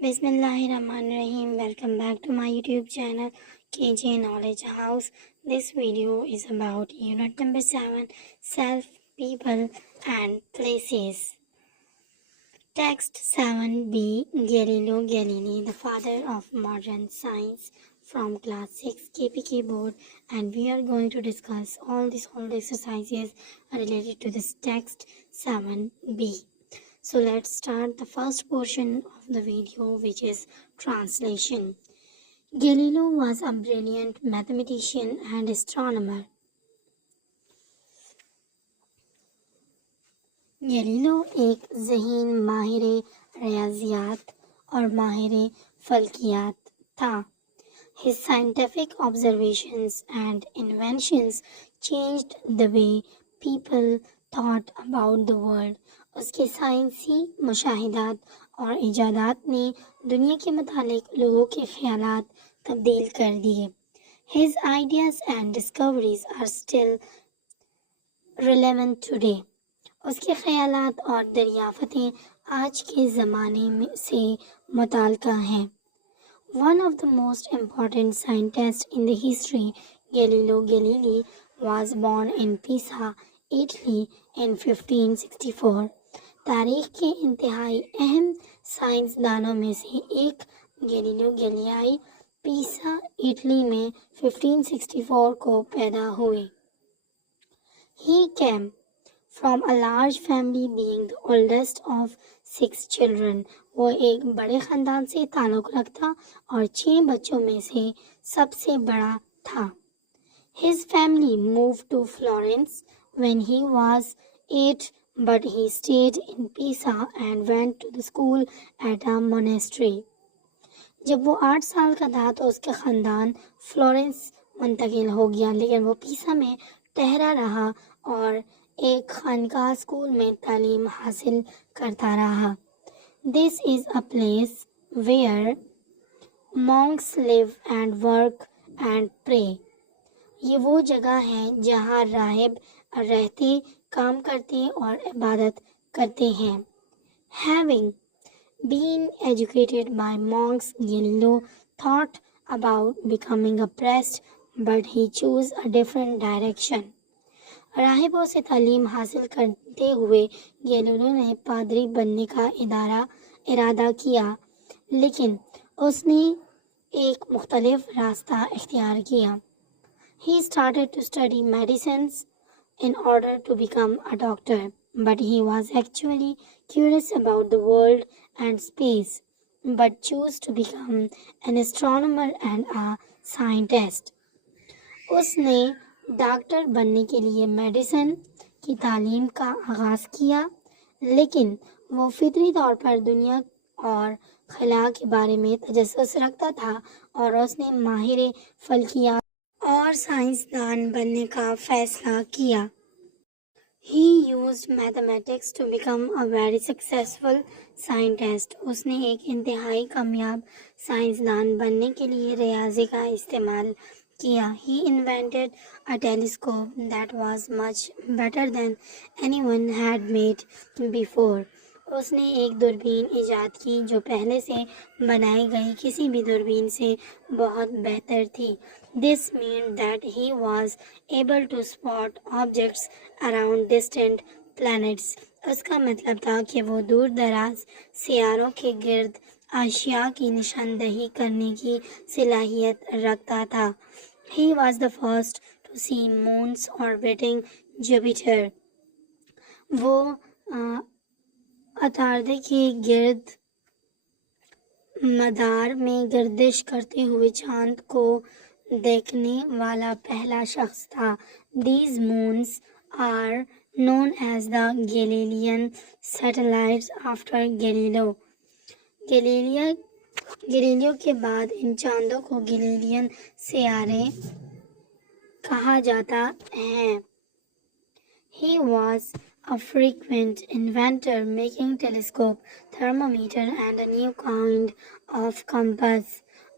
Bismillahirrahmanirrahim. Welcome back to my YouTube channel KJ Knowledge House. This video is about unit number 7, self, people and places. Text 7b, Galileo Galilei, the father of modern science, from class 6 KPK board, and we are going to discuss all exercises related to this text 7b. So let's start the first portion of the video, which is translation. Galileo was a brilliant mathematician and astronomer. गैलीलो एक ज़हीन माहिर रियाज़ियात और माहिर फ़ल्कियात था. His scientific observations and inventions changed the way people thought about the world. उसके साइंसी मुशाहिदात और इजादात ने दुनिया के मुतालिक लोगों के ख्यालात तब्दील कर दिए. His ideas and discoveries are still relevant today. उसके ख्यालात और दरियाफ़तें आज के ज़माने में से मुताल्लिक़ हैं. One of the most important scientists in the history, Galileo Galilei, was born in Pisa, Italy in 1564. तारीख के इंतहाई अहम साइंसदानों में से एक गैलीलियो गैलीलाई पीसा, इटली में 1564 को पैदा हुए. He came from a large family, being the oldest of 6 children. वो एक बड़े ख़ानदान से ताल्लुक़ रखता और 6 बच्चों में से सबसे बड़ा था. His family moved to Florence when he was 8, but he stayed in Pisa and went to the school at a monastery. जब वो 8 साल का था तो उसका ख़ानदान फ्लोरेंस मुंतकिल हो गया, लेकिन वो पीसा में ठहरा रहा और एक खानका स्कूल में तालीम हासिल करता रहा. This is a place where monks live and work and pray. ये वो जगह है जहाँ राहिब रहते, काम करते और इबादत करते हैं. Having been educated by monks, Galileo thought about becoming a priest, but he chose a different direction. राहिबों से तालीम हासिल करते हुए गैलीलियो ने पादरी बनने का इरादा किया, लेकिन उसने एक मुख्तलिफ रास्ता इख्तियार किया. He started to study medicines in order to become a doctor, but he was actually curious about the world and space, but chose to become an astronomer and a scientist. उसने डॉक्टर बनने के लिए medicine की तालीम का आगाज़ किया, लेकिन वो फितरी तौर पर दुनिया और खला के बारे में तजस्सुस रखता था और उसने माहिर फ़ल्कियात और साइंसदान बनने का फ़ैसला किया. He used mathematics to become a very successful scientist. उसने एक इंतहाई कामयाब साइंसदान बनने के लिए रियाज़ी का इस्तेमाल किया. He invented a telescope that was much better than anyone had made before. उसने एक दूरबीन इजाद की जो पहले से बनाई गई किसी भी दूरबीन से बहुत बेहतर थी. This meant that he was able to spot objects around distant planets. उसका मतलब था कि वो दूर दराज सियारों के गिर्द आशिया की निशानदही करने की सलाहियत रखता था. He was the first to see moons orbiting Jupiter. वो अतारदे के गिर्द मदार में गर्दिश करते हुए चांद को देखने वाला पहला शख्स था. These moons are known as the Galilean satellites after Galileo. Galileo के बाद इन चांदों को गैलीलियन सियारे कहा जाता है. He was a frequent inventor, making telescope, thermometer and a new kind of compass.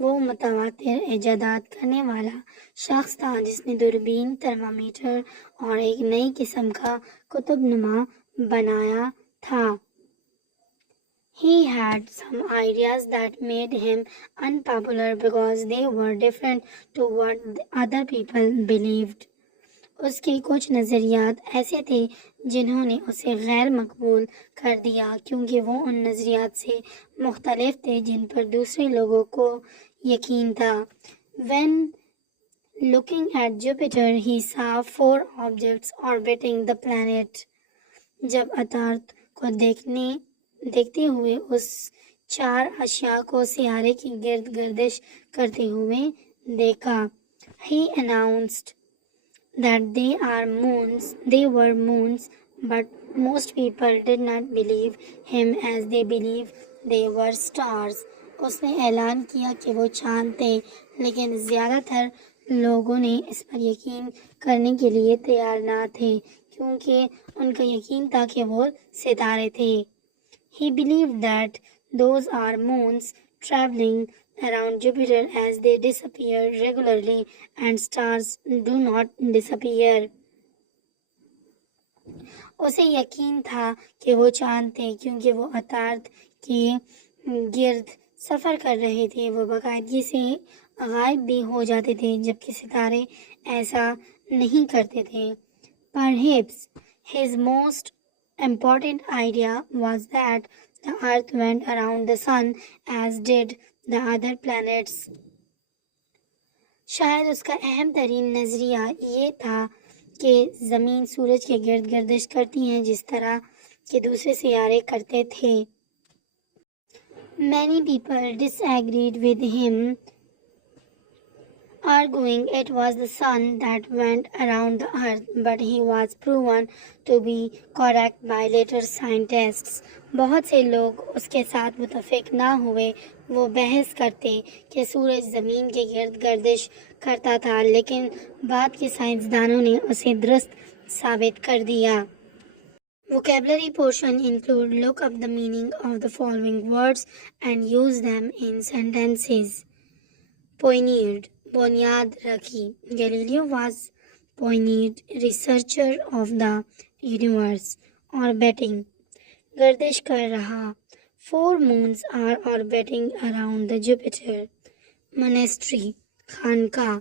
वो मुतवातिर इजादात करने वाला शख्स था जिसने दूरबीन, थर्मामीटर और एक नई किस्म का कुतुबनुमा बनाया था. He had some ideas that made him unpopular because they were different to what other people believed. उसके कुछ नज़रियात ऐसे थे जिन्होंने उसे गैर मकबूल कर दिया क्योंकि वो उन नज़रियात से मुख्तलिफ थे जिन पर दूसरे लोगों को यकीन था. When looking at Jupiter, he saw 4 objects orbiting the planet. जब अतार्त को देखते हुए उस 4 अशिया को सियारे की गिर्द गर्दिश करते हुए देखा. He announced that they were moons, but most people did not believe him as they believed they were stars. उसने ऐलान किया कि वो चांद थे, लेकिन ज़्यादातर लोगों ने इस पर यकीन करने के लिए तैयार ना थे, क्योंकि उनका यकीन था कि वो सितारे थे. He believed that those are moons traveling around Jupiter as they disappear regularly and stars do not disappear. उसे यकीन था कि वो चांद थे क्योंकि वो अतार्त के गिर्द सफ़र कर रहे थे. वो बाकायदगी से गायब भी हो जाते थे जबकि सितारे ऐसा नहीं करते थे. Perhaps his most important idea was that the earth went around the sun as did the other planets. शायद उसका अहम तरीन नज़रिया ये था कि ज़मीन सूरज के गिर्द गर्दिश करती है जिस तरह के दूसरे सियारे करते थे. Many people disagreed with him, arguing it was the sun that went around the earth, but he was proven to be correct by later scientists. बहुत से लोग उसके साथ मुतफिक ना हुए. वो बहस करते कि सूरज ज़मीन के गिर्द गर्दिश करता था, लेकिन बाद के साइंसदानों ने उसे दुरुस्त साबित कर दिया. Vocabulary portion include look up the meaning of the following words and use them in sentences. Pioneered, बुनियाद रखी. Galileo was pioneered researcher of the universe. Orbiting, गर्दिश कर रहा. 4 moons are orbiting around the Jupiter. Monastery, खानका.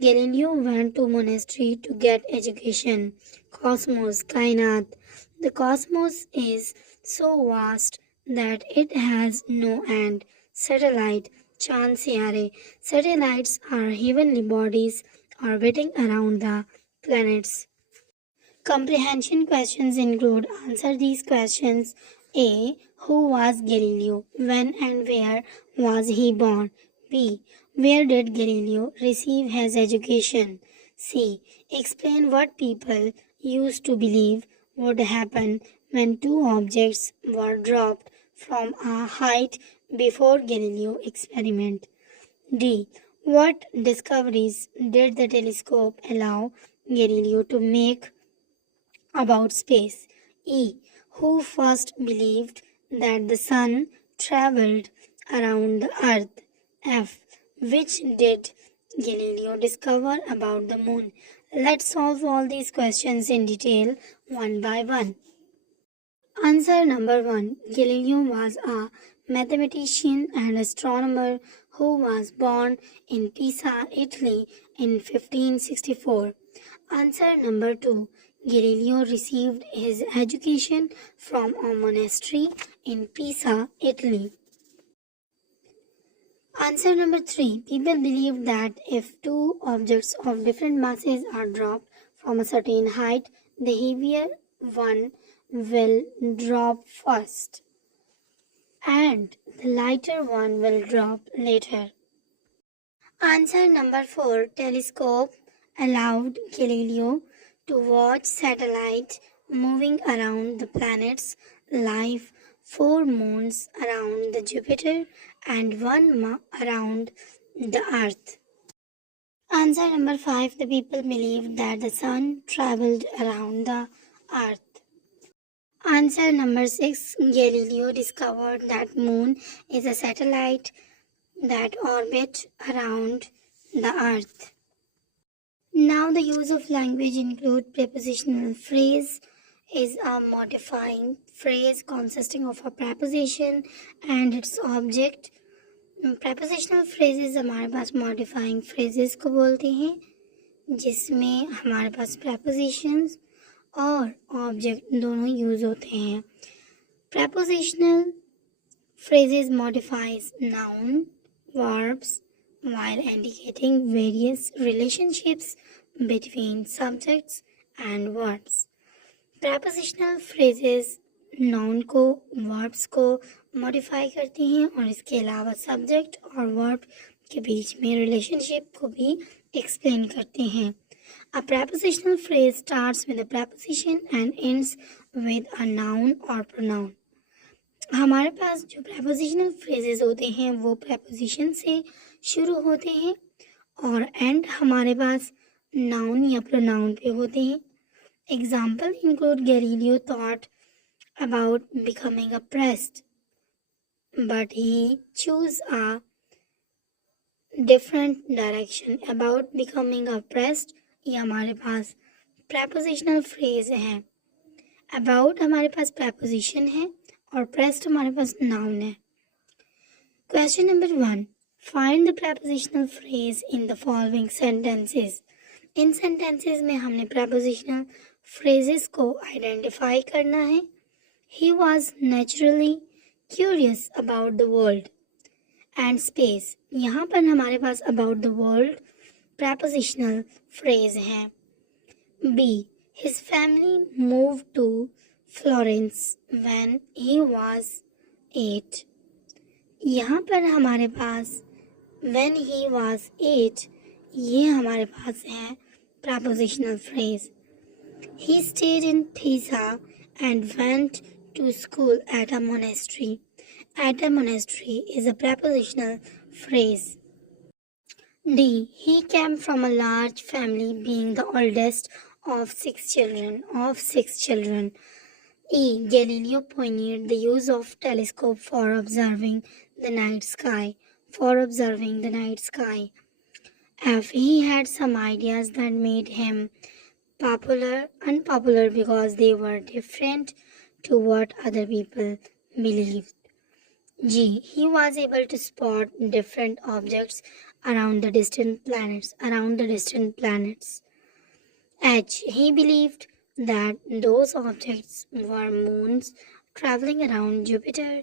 Galileo went to monastery to get education. Cosmos, कायनात. The cosmos is so vast that it has no end. Satellite, चांद सियारे. Satellites are heavenly bodies orbiting around the planets. Comprehension questions include answer these questions. A. Who was Galileo? When and where was he born? B. Where did Galileo receive his education? C. Explain what people used to believe would happen when 2 objects were dropped from a height before Galileo experiment. D. What discoveries did the telescope allow Galileo to make about space? E. Who first believed that the sun traveled around the earth? F. Which did Galileo discover about the moon? Let's solve all these questions in detail one by one. Answer number 1. Galileo was a mathematician and astronomer who was born in Pisa, Italy in 1564. Answer number 2. Galileo received his education from a monastery in Pisa, Italy. Answer number 3. People believe that if 2 objects of different masses are dropped from a certain height, the heavier one will drop first and the lighter one will drop later. Answer number 4. Telescope allowed Galileo to watch satellites moving around the planets live, 4 moons around the Jupiter and 1 around the Earth. Answer number 5. The people believed that the sun traveled around the Earth. Answer number 6. Galileo discovered that moon is a satellite that orbits around the Earth. Now the use of language include prepositional phrase is a modifying phrase consisting of a preposition and its object. Prepositional phrases हमारे पास modifying phrases को बोलते हैं जिसमें हमारे पास prepositions और object दोनों use होते हैं. Prepositional phrases modifies noun, verbs while indicating various relationships between subjects and verbs. Prepositional phrases noun को verbs को modify करती हैं और इसके अलावा subject और verb के बीच में relationship को भी explain करते हैं. A prepositional phrase starts with a preposition and ends with a noun or pronoun. हमारे पास जो prepositional phrases होते हैं वो preposition से शुरू होते हैं और end हमारे पास noun या pronoun पे होते हैं. Example include Galileo thought about becoming a priest, but he chose a different direction. About becoming a priest ये हमारे पास prepositional phrase है. About हमारे पास preposition है और priest हमारे पास noun है. Question number 1. Find the prepositional phrase in the following sentences. In sentences में हमने prepositional phrases को identify करना है. He was naturally curious about the world and space. यहाँ पर हमारे पास about the world prepositional phrase है. B. His family moved to Florence when he was 8. यहाँ पर हमारे पास when he was 8 ये हमारे पास है prepositional phrase. He stayed in Pisa and went to school at a monastery. At a monastery is a prepositional phrase. D. He came from a large family, being the oldest of six children. E. Galileo pioneered the use of telescope for observing the night sky. F. He had some ideas that made him unpopular because they were different to what other people believed. G. He was able to spot different objects around the distant planets. H. He believed that those objects were moons traveling around Jupiter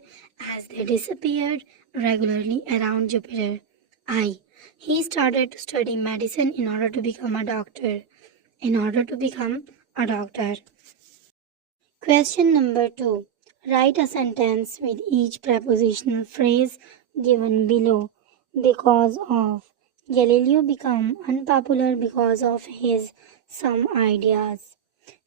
as they disappeared regularly around Jupiter. I. He started to study medicine in order to become a doctor. Question number 2. Write a sentence with each prepositional phrase given below. Because of. Galileo became unpopular because of his some ideas.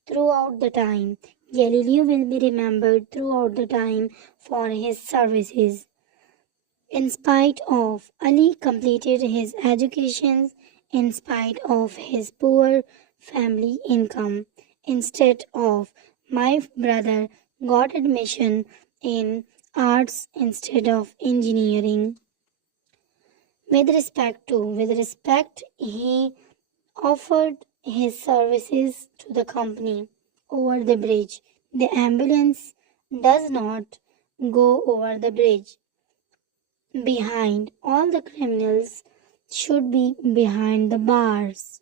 Throughout the time. Galileo will be remembered throughout the time for his services. In spite of. Ali completed his education in spite of his poor family income. Instead of. My brother got admission in arts instead of engineering. With respect, he offered his services to the company. Over the bridge. The ambulance does not go over the bridge. Behind. All the criminals should be behind the bars.